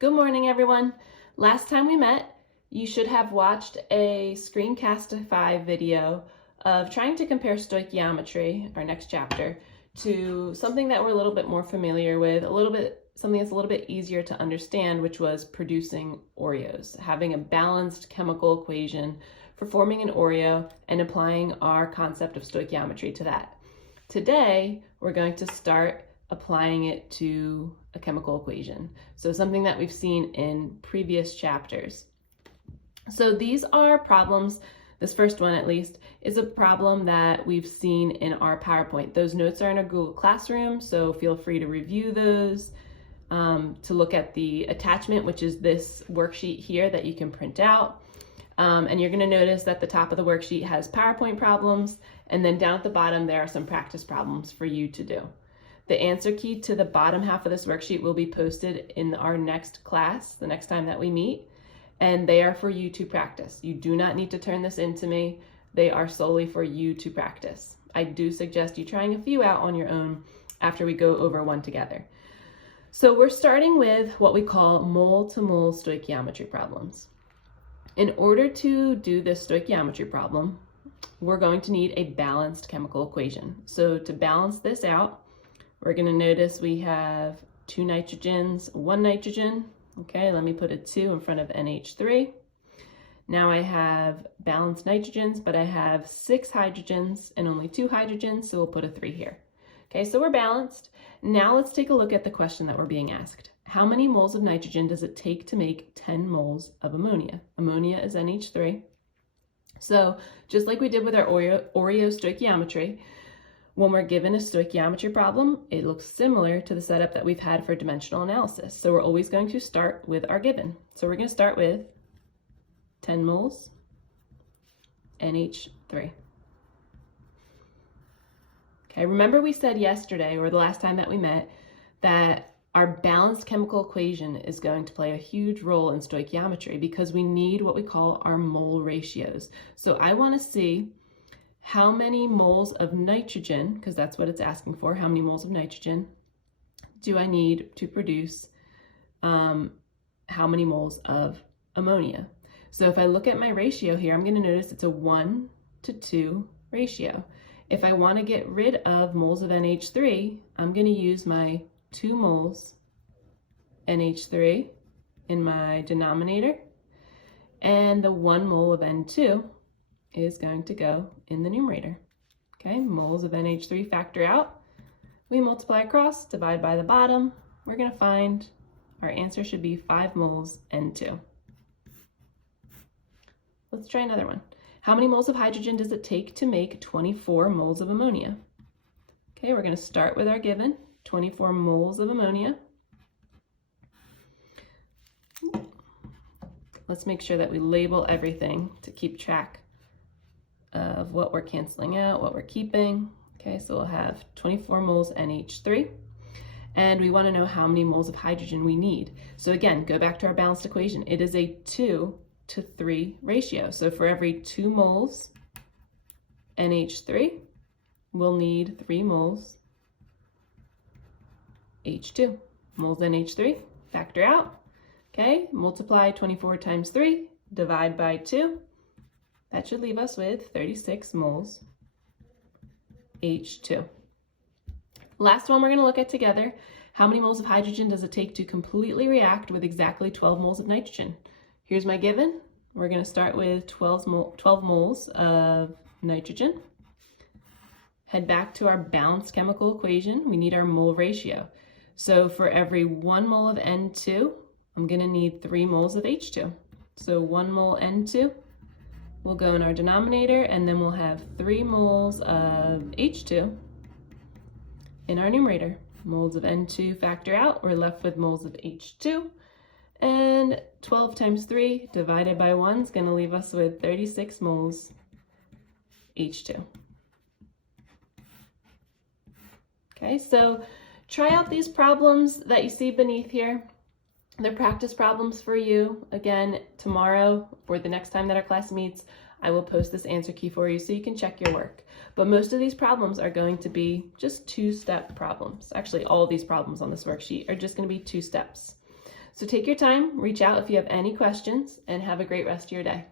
Good morning, everyone. Last time we met, you should have watched a Screencastify video of trying to compare stoichiometry, our next chapter, to something that we're a little bit more familiar with, something that's a little bit easier to understand, which was producing Oreos, having a balanced chemical equation for forming an Oreo and applying our concept of stoichiometry to that. Today, we're going to start applying it to a chemical equation. So something that we've seen in previous chapters. So these are problems, this first one at least, is a problem that we've seen in our PowerPoint. Those notes are in our Google Classroom, so feel free to review those, to look at the attachment, which is this worksheet here that you can print out. And you're gonna notice that the top of the worksheet has PowerPoint problems, and then down at the bottom there are some practice problems for you to do. The answer key to the bottom half of this worksheet will be posted in our next class, the next time that we meet, and they are for you to practice. You do not need to turn this in to me. They are solely for you to practice. I do suggest you trying a few out on your own after we go over one together. So we're starting with what we call mole-to-mole stoichiometry problems. In order to do this stoichiometry problem, we're going to need a balanced chemical equation. So to balance this out, we're going to notice we have 2 nitrogens, 1 nitrogen. Okay, let me put a 2 in front of NH3. Now I have balanced nitrogens, but I have 6 hydrogens and only 2 hydrogens, so we'll put a 3 here. Okay, so we're balanced. Now let's take a look at the question that we're being asked. How many moles of nitrogen does it take to make 10 moles of ammonia? Ammonia is NH3. So just like we did with our Oreo stoichiometry, when we're given a stoichiometry problem, it looks similar to the setup that we've had for dimensional analysis. So we're always going to start with our given. So we're going to start with 10 moles NH3. Okay, remember we said yesterday, or the last time that we met, that our balanced chemical equation is going to play a huge role in stoichiometry because we need what we call our mole ratios. So I want to see how many moles of nitrogen, because that's what it's asking for, how many moles of nitrogen do I need to produce how many moles of ammonia. So if I look at my ratio here, I'm going to notice it's a 1-to-2 ratio. If I want to get rid of moles of NH3, I'm going to use my 2 moles NH3 in my denominator, and the 1 mole of N2 is going to go in the numerator. Okay, moles of NH3 factor out. We multiply across, divide by the bottom. We're going to find our answer should be 5 moles N2. Let's try another one. How many moles of hydrogen does it take to make 24 moles of ammonia? Okay, we're going to start with our given, 24 moles of ammonia. Let's make sure that we label everything to keep track of what we're canceling out, what we're keeping. Okay, so we'll have 24 moles NH3, and we want to know how many moles of hydrogen we need. So again, go back to our balanced equation. It is a 2-to-3 ratio. So for every 2 moles NH3, we'll need 3 moles H2. Moles NH3, factor out. Okay, multiply 24 times 3, divide by 2. That should leave us with 36 moles H2. Last one we're going to look at together. How many moles of hydrogen does it take to completely react with exactly 12 moles of nitrogen? Here's my given. We're going to start with 12 moles of nitrogen. Head back to our balanced chemical equation. We need our mole ratio. So for every 1 mole of N2, I'm going to need 3 moles of H2. So 1 mole N2 will go in our denominator, and then we'll have 3 moles of H2 in our numerator. Moles of N2 factor out, we're left with moles of H2, and 12 times 3 divided by 1 is going to leave us with 36 moles H2. Okay, so try out these problems that you see beneath here. They're practice problems for you. Again, tomorrow or the next time that our class meets, I will post this answer key for you so you can check your work. But most of these problems are going to be just 2-step problems. Actually, all of these problems on this worksheet are just going to be 2 steps. So take your time, reach out if you have any questions, and have a great rest of your day.